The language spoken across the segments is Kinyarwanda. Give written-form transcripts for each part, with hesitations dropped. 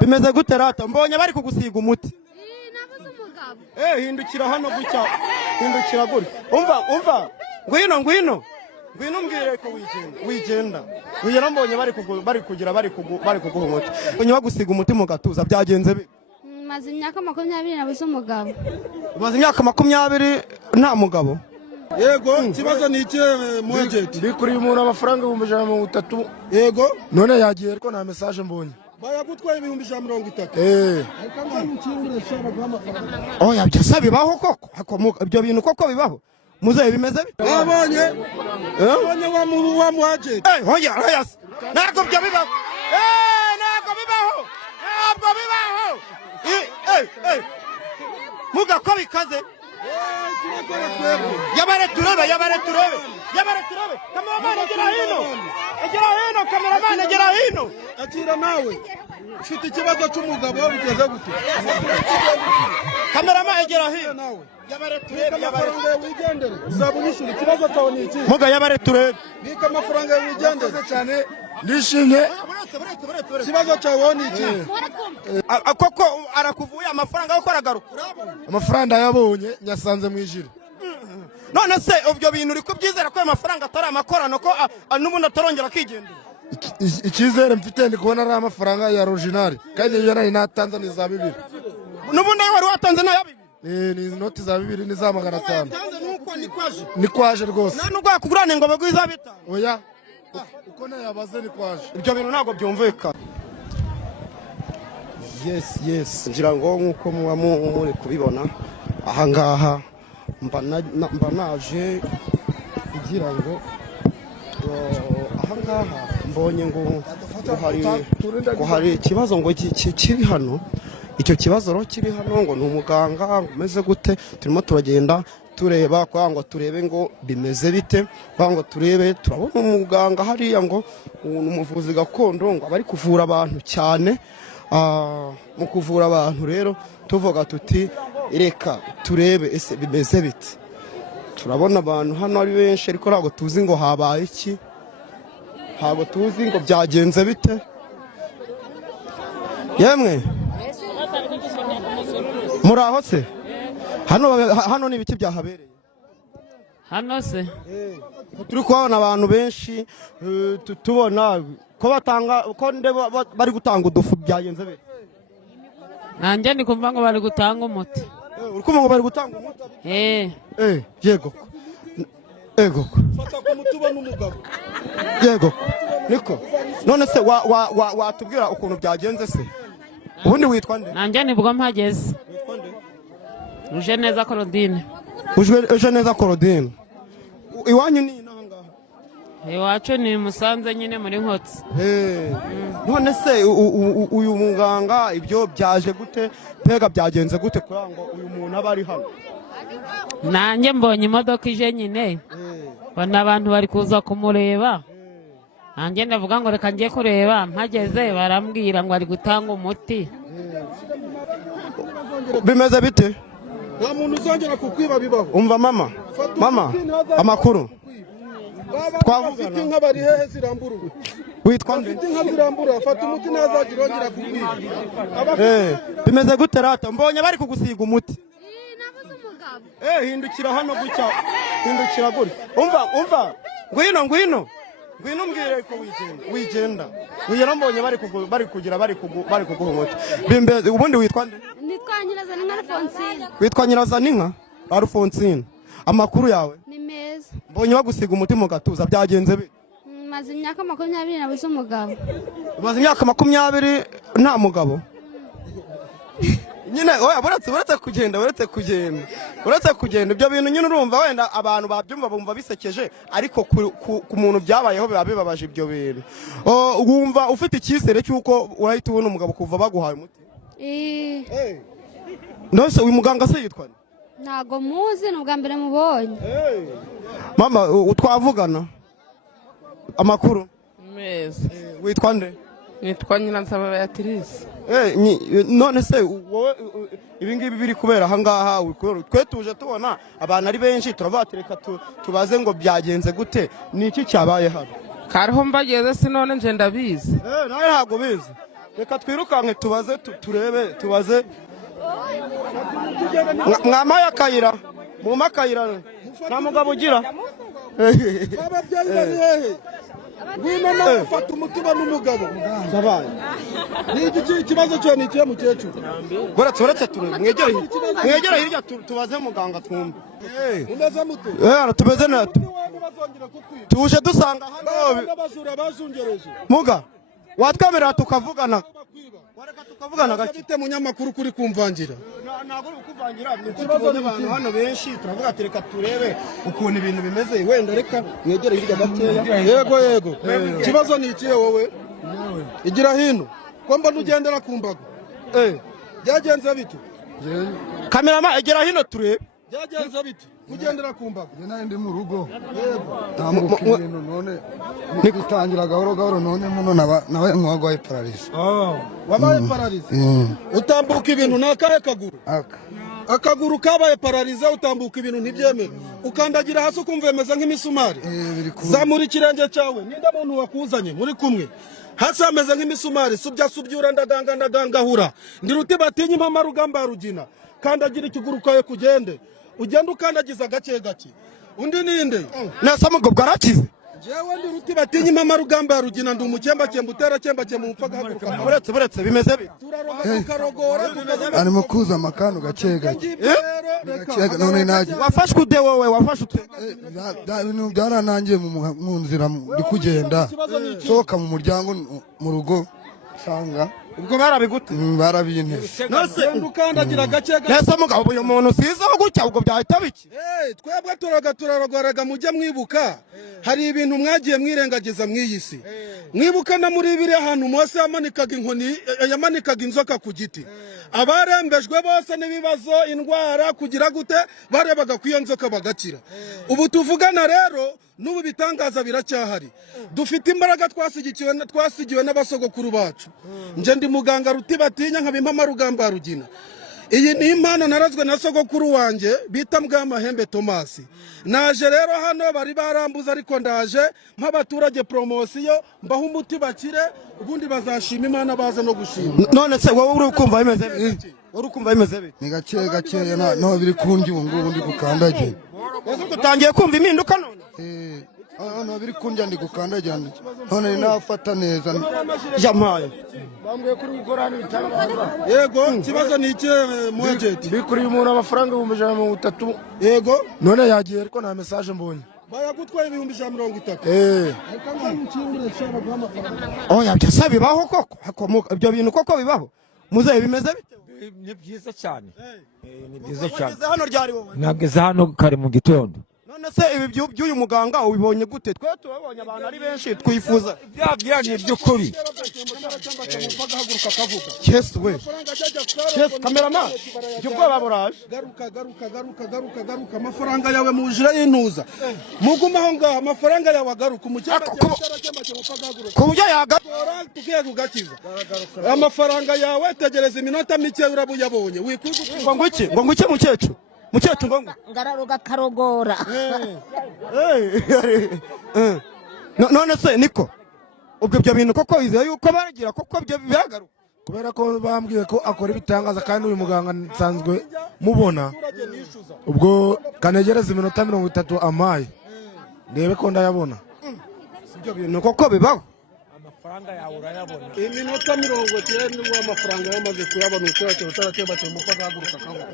bimeze gute rata mbonye bari kugusiga umuti nabuze umugabo hindukira hano gutya hindukira gutya umva ngwino mbwire ko wigenda mbonye bari kuguha umuti mbonye bagusiga umuti mu gatuza byagenze bi maze imyaka 20 nabuze umugabo maze imyaka 20 nta mugabo yego kibazo ni iki mu agent bikuri umuntu amafaranga 130 yego none yagiye ariko nta message mbonye bayagutwaye 130 oya byasa bibaho koko ibyo bintu koko bibaho muze bimeze abonye wa mu agent oya ntabwo byo bibaho ntabwo bibaho muga ko bikaze yabare turebe kameraman egera hino akira nawe ufite ikibazo cy'umugabo bigeze gute kameraman egera hino nawe yabare turebe wigendere uzaba unyishura ikibazo cyawe ni iki muga yabare turebe bika amafaranga wigendere cyane ndishimye ikibazo cyawe ni iki koko arakuvuye amafaranga yo koragaruka amafaranga yabonye nyasanze mu ijiri none se ubyo bintu uri kubyizera ko amafaranga atari amakorano ko n'ubundi atarongera akigendera icyizere mfite ndi kubona ari amafaranga ya original kandi iyo nari natanze ni za 2 n'ubundi wari watanze na ya 2 ni inoti za 2 ni za 500 nuko ni kwaje rwose nta nubwo yakugurane ngo bagwiza bita oya uko nayabaze ni kwaje ibyo bintu ntabwo byumvikana yes ngira ngo nkuko muba muri kubibona ahangaha mba naje kugira ngo ahangaha mbonye ngo hari ikibazo ngo kiri hano icyo kibazo ro kiri hano ngo ni umuganga umeze gute turimo turagenda tureba kwa ngo turebe ngo bimeze bite kwa ngo turebe turabona umuganga hariya ngo umuvuzi gakondo ngo abari kuvura abantu cyane mu kuvura abantu rero tuvuga tuti reka turebe ese bimeze bite turabona abantu hano ari benshi ariko ntabwo tuzi ngo habaye iki ntabwo tuzi ngo byagenze bite yemwe muraho se hano ni ibiki byahabereye hano se turi kubona abantu benshi tubona ko bari gutanga udufu byagenze bite nanjye ndi kumva ngo bari gutanga umuti uri kumva ngo bari gutanga umuti yego fata ku muti ubona umugabo yego niko none se watubwira ukuntu byagenze se ubundi witwa nde nanjye nibwo mpageze uje neza Claudine iwanyu ni nangaha iwacu ni Musanze nyine muri Nkotsi none se uyu muganga ibyo byaje gute mbega byagenze gute kugira ngo uyu muntu aba ari hano nanjye mbonye imodoka ije nyine bana abantu bari kuza kumureba nanjye ndavuga ngo reka ngiye kureba mpageze barambwira ngo ari gutanga umuti bimeze bite nta muntu uzongera kukwiba bibaho umva mama amakuru twavugana inka bari hehe zirambura witwa nde inka zirambura fata umuti ntazagira ongera kukwiba bimeze gute rata mbonye bari kugusiga umuti nabuze umugabo hindukira hano gutya hindukira gutya umva ngwino mbwire ko wigenda mbonye bari kuguha umuti ubundi witwa nde nitwa Nyirazaninka Alphonsine witwa Nyirazaninka Alphonsine amakuru yawe ni meza mbonye bagusiga umuti mu gatuza byagenze bite maze imyaka 20 nabuze umugabo maze imyaka 20 nta mugabo nyine oya buretse kugenda ibyo bintu nyine urumva wenda abantu babyumva bumva bisekeje ariko ku muntu byabayeho biba bibabaje ibyo bintu wumva ufite icyizere cy'uko urahita ubona umugabo kuva baguhaye umuti nose uyu muganga se yitwa ntago muzi ni ubwa mbere mubonye mama twavugana amakuru meza witwa nde nitwa Nyiransaba Beatrice none se wowe ibi ngibi biri kubera ahangaha twe tuje tubona abantu ari benshi turabatereka tubaze ngo byagenze gute ni iki cyabaye hano kariho mbageze sinone nje ndabizi nawe ntabwo bizi reka twirukanke tubaze turebe tubaze mwamaye akayira muma akayira nta mugabo ugira ababyeyi bari hehe ngwino nawe ufata umutima n'umugabo ndabaye ni iki kibazo cyo ni ikihe mukecuru uretse turebe mwegere hirya tubaze muganga twumve umeze mute tumeze neza tuje dusanga hano n'abajura bajungereje muga watwemerera tukavugana wareka tukavugana gake bite munyamakuru kuri kumvangira ntabwo uri kuvangira tubonye abantu hano benshi turavuga ati reka turebe ukuntu ibintu bimeze wenda reka mwegere hirya gakeya yego ikibazo ni ikihe wowe igira hino ko mbona ugendera ku mbago byagenze bite kamerama egera hino turebe byagenze bite ugendera ku mbago nayo ndi mu rugo tambuka ibintu none nigitangira gahoro gahoro none muno nawe mwagwaye paralise wabaye paralise utambuka ibintu nakahe kaguru akaguru kabaye paralize utambuka ibintu ntibyemera ukandagira hasi ukumva bimeze nk'imisumari zamura ikirenge cyawe ninde muntu wakuzanye muri kumwe hasi hameze nk'imisumari subyura ndagangahura ndi ruti batinya impama rugamba rugina kandagira ikiguru kawe kugende ugenda ukandagiza gake gake undi ninde nasa mugo bwarakize jewe ndi ruti batinya impama rugamba rugina ndi umukembakemba utera kembakemba umupfa gahaguruka buretse bimeze bite turaroga tukarogora arimo kuza amakanu gake gake none naje wafashwe ude wowe wafashwe ibintu byaranangiye mu nzira ndi kugenda sohoka mu muryango mu rugo sanga ubwo barabigute barabinteze nose ukandagira gake gake nese mugabo uyu muntu sizaho gutya ubwo byahita biki twebwe turarogorega mujye mwibuka hari ibintu mwagiye mwirengagiza mw'iyisi mwibuka na muri biri ahantu Mose yamanikaga inkoni yamanikaga inzoka ku giti abarembejwe bose n'ibibazo indwara kugira gute barebaga ku iyo nzoka bagakira ubu tuvugana rero n'ubu bitangaza biracyahari dufite imbaraga twasigiwe n'abasogokuru bacu nje ndi muganga ruti batinya nkabimpa rugamba rugina iyi ni impano narazwe na sogokuru wanjye bita Mbwamahembe Tomasi naje rero hano bari barambuza ariko ndaje nk'abaturage promosiyo mbaho umuti bakire ubundi bazashima Imana baza no gushima none se wowe uri kumva bimeze bite uri kumva bimeze bite ni gake no biri kundi ubu ngubu ndi gukandagira ese utangiye kumva impinduka none no biri kundi ndi gukandagira none nafata neza jamaye bambwiye kuri gukora hano bitangaza yego kibazo ni iki muagent bikuri umuntu amafaranga 130 yego none yagiye ariko nta message mbonye bayagutwaye 130 oya byose bibaho koko ibyo bintu koko bibaho muzehe bimeze bite ni byiza cyane ni byiza cyane hano ryari wowe nageze hano kare mu gitondo none se ibi by'uyu muganga ubibonye gute twe tubonye abantu ari benshi twifuza byabyanye by'ukuri yesu we yesu kamerama ubwoba buraje garuka amafaranga yawe mujire y'intuza muguma aho ngaho amafaranga yawe agaruka ku buryo yagatora tugiye kugakiza amafaranga yawe tegereza iminota mike urabuyabonye ngo ngwiki mukecuru ngo ngararuga karogora none se niko ubwo ibyo bintu koko wizeye yuko baragira koko byo biragaruka kubera ko bambwiye ko akora ibitangaza kandi uyu muganga nsanzwe mubona ubwo kanegereza iminota 30 amaye ndebe ko ndayabona ibyo bintu koko bibaho amafaranga yawe urayabona iminota 90 amafaranga yamaze kuyabona ucyacu utarateba cyumva gahaguruka kavuga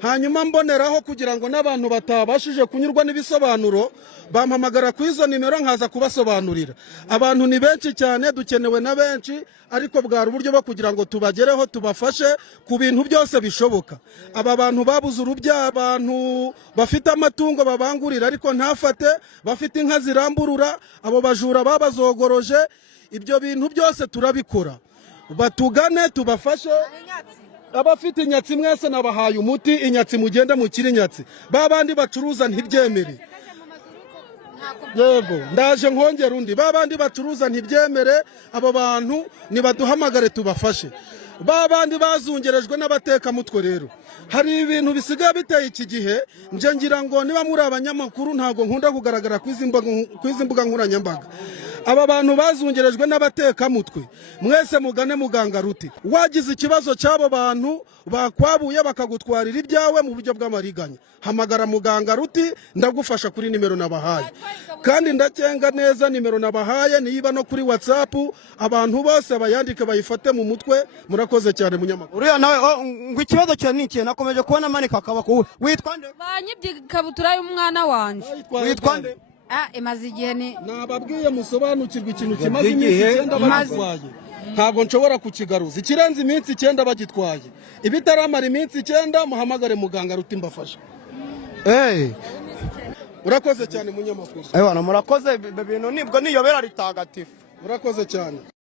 hanyuma mboneraho kugira ngo n'abantu batabashije kunyurwa n'ibisobanuro bampamagara ku izo nimero nkaza kubasobanurira abantu ni benshi cyane dukenewe na benshi ariko bwari uburyo bwo kugira ngo tubagereho tubafashe ku bintu byose bishoboka aba bantu babuze urubyaro abantu bafite amatungo babangurira ariko ntafate bafite inka ziramburura abo bajura babazogoroje ibyo bintu byose turabikora batugane tubafashe abafite inyatsi mwese nabahaye umuti inyatsi mugenda mukiri inyatsi babandi bacuruza ntibyemere yego ndaje nkongera undi babandi bacuruza ntibyemere abo bantu nibaduhamagare tubafashe babandi bazungerejwe n'abatekamutwe rero hari ibintu bisigaye biteye iki gihe nje ngira ngo niba muri abanyamakuru ntago nkunda kugaragara ku izi mbuga nkoranyambaga aba bantu bazungerejwe n'abatekamutwe mwese mugane muganga Ruti. Wagize ikibazo cy'abo bantu bakwabuye bakagutwarira ibyawe mu buryo bw'amariganya, hamagara muganga Ruti ndagufasha kuri nimero nabahaye, kandi ndacenga neza nimero nabahaye niba no kuri WhatsApp, abantu bose bayandike bayifate mu mutwe. Murakoze cyane munyamakuru. uriya nawe ngo ikibazo cyo ni ikihe? Nakomeje kubona amanika akabako. Witwa nde? banyibye ikabutura y'umwana wanje. Witwa nde? Imaze igihe ni nababwiye musobanukirwa ikintu kimaze iminsi 9 bagitwaye, ntabwo nshobora kukigaruza. Ikirenze iminsi 9 bagitwaye, ibitaramara iminsi 9 muhamagare muganga Ruti mbafasha. Urakoze cyane munyamakuru. Murakoze, ibintu nibwo niyobera ritagatifu. Murakoze cyane.